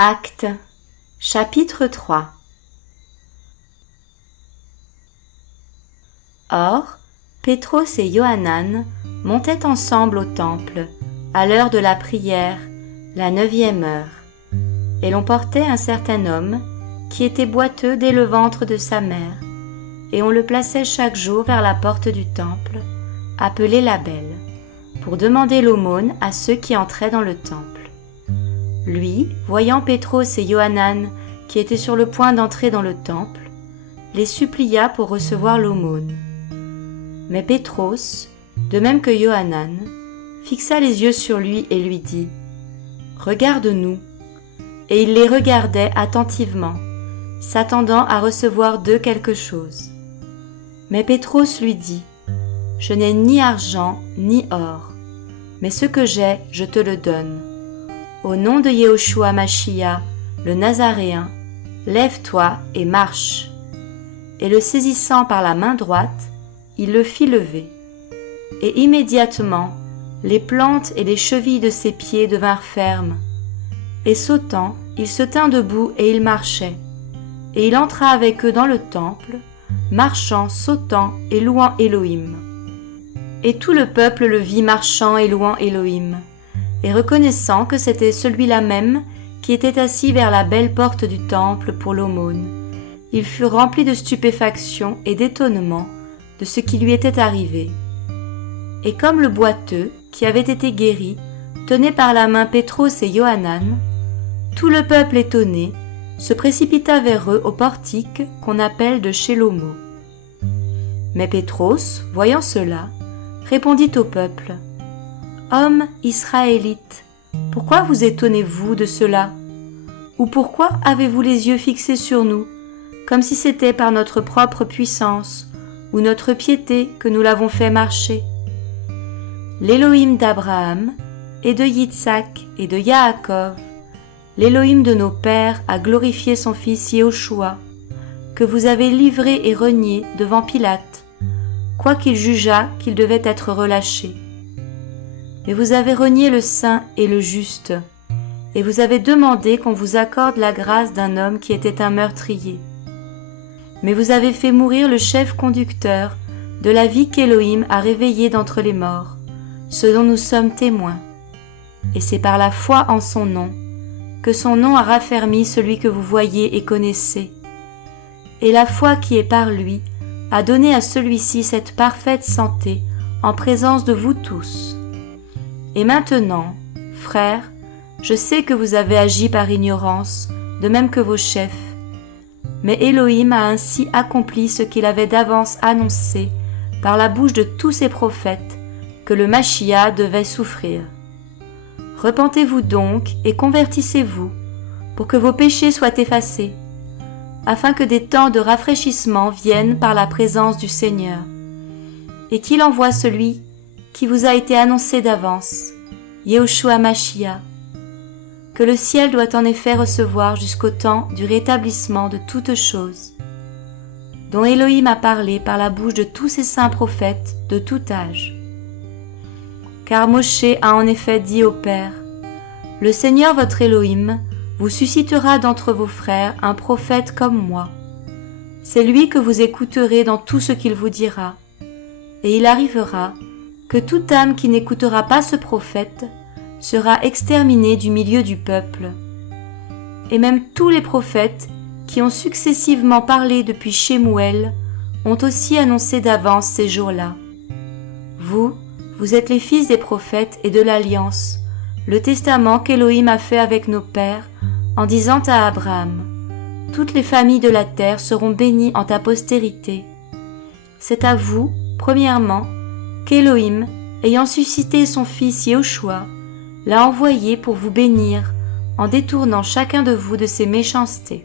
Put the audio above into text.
Actes, chapitre 3. Or, Pétros et Yohanan montaient ensemble au temple, à l'heure de la prière, la 9e heure. Et l'on portait un certain homme, qui était boiteux dès le ventre de sa mère, et on le plaçait chaque jour vers la porte du temple, appelée la Belle, pour demander l'aumône à ceux qui entraient dans le temple. Lui, voyant Pétros et Yohanan qui étaient sur le point d'entrer dans le temple, les supplia pour recevoir l'aumône. Mais Pétros, de même que Yohanan, fixa les yeux sur lui et lui dit « Regarde-nous » et il les regardait attentivement, s'attendant à recevoir d'eux quelque chose. Mais Pétros lui dit « Je n'ai ni argent ni or, mais ce que j'ai, je te le donne. Au nom de Yehoshua Machia, le Nazaréen, lève-toi et marche. » Et le saisissant par la main droite, il le fit lever. Et immédiatement, les plantes et les chevilles de ses pieds devinrent fermes. Et sautant, il se tint debout et il marchait. Et il entra avec eux dans le temple, marchant, sautant et louant Élohim. Et tout le peuple le vit marchant et louant Élohim, et reconnaissant que c'était celui-là même qui était assis vers la belle porte du temple pour l'aumône, il fut rempli de stupéfaction et d'étonnement de ce qui lui était arrivé. Et comme le boiteux, qui avait été guéri, tenait par la main Pétros et Yohanan, tout le peuple étonné se précipita vers eux au portique qu'on appelle de Shelomo. Mais Pétros, voyant cela, répondit au peuple « Hommes israélites, pourquoi vous étonnez-vous de cela? Ou pourquoi avez-vous les yeux fixés sur nous, comme si c'était par notre propre puissance ou notre piété que nous l'avons fait marcher? L'Élohim d'Abraham et de Yitzhak et de Yaakov, l'Élohim de nos pères a glorifié son fils Yehoshua, que vous avez livré et renié devant Pilate, quoiqu'il jugeât qu'il devait être relâché. Mais vous avez renié le saint et le juste, et vous avez demandé qu'on vous accorde la grâce d'un homme qui était un meurtrier. Mais vous avez fait mourir le chef conducteur de la vie qu'Élohim a réveillée d'entre les morts, ce dont nous sommes témoins. Et c'est par la foi en son nom que son nom a raffermi celui que vous voyez et connaissez. Et la foi qui est par lui a donné à celui-ci cette parfaite santé en présence de vous tous. Et maintenant, frères, je sais que vous avez agi par ignorance, de même que vos chefs, mais Élohim a ainsi accompli ce qu'il avait d'avance annoncé par la bouche de tous ses prophètes, que le Machia devait souffrir. Repentez-vous donc et convertissez-vous, pour que vos péchés soient effacés, afin que des temps de rafraîchissement viennent par la présence du Seigneur, et qu'il envoie celui qui vous a été annoncé d'avance, Yehoshua Machia, que le ciel doit en effet recevoir jusqu'au temps du rétablissement de toutes choses, dont Élohim a parlé par la bouche de tous ses saints prophètes de tout âge. Car Moshe a en effet dit au Père, « Le Seigneur votre Élohim vous suscitera d'entre vos frères un prophète comme moi. C'est lui que vous écouterez dans tout ce qu'il vous dira. Et il arrivera que toute âme qui n'écoutera pas ce prophète sera exterminée du milieu du peuple. Et même tous les prophètes qui ont successivement parlé depuis Shemuel ont aussi annoncé d'avance ces jours-là. Vous êtes les fils des prophètes et de l'Alliance, le testament qu'Élohim a fait avec nos pères en disant à Abraham « Toutes les familles de la terre seront bénies en ta postérité. » C'est à vous, premièrement, qu'Élohim, ayant suscité son fils Yehoshua, l'a envoyé pour vous bénir en détournant chacun de vous de ses méchancetés.